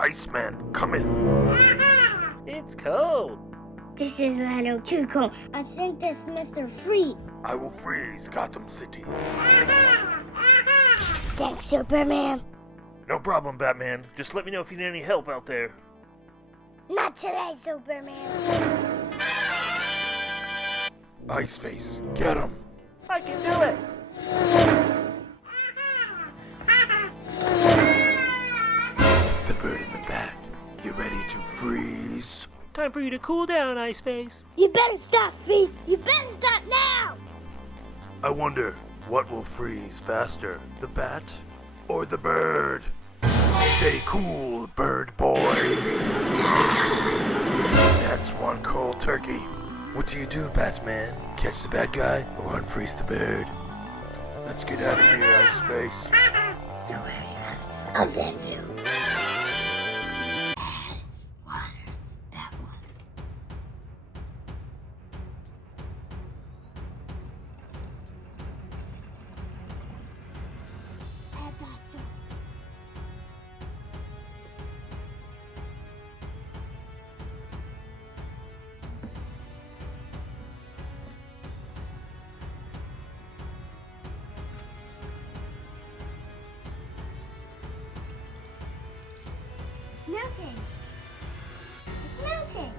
Iceman cometh. It's cold. This is Lando too cold. I think this Mr. Freeze. I will freeze Gotham City. Thanks, Superman. No problem, Batman. Just let me know if you need any help out there. Not today, Superman. Iceface, get him. I can do it. It's the bird in the bat. You ready to freeze? Time for you to cool down, Iceface. You better stop, Freeze. You better stop now. I wonder, what will freeze faster, the bat or the bird? Stay cool, bird boy. That's one cold turkey. What do you do, Batman? Catch the bad guy or unfreeze the bird? Let's get out of here, Iceface. Don't worry, I'll save you. Water, that one. Add that some. Melting. It's melting.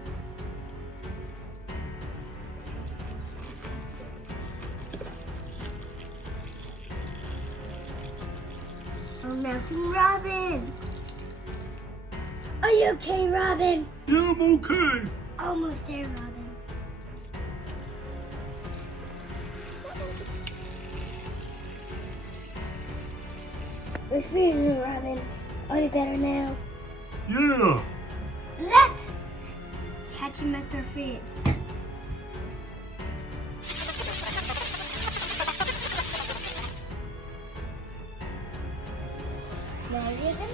Oh, melting Robin. Are you okay, Robin? Yeah, I'm okay. Almost there, Robin. We're freezing, Robin. Are you better now? Yeah. Let's catch Mr. Freeze. Now you can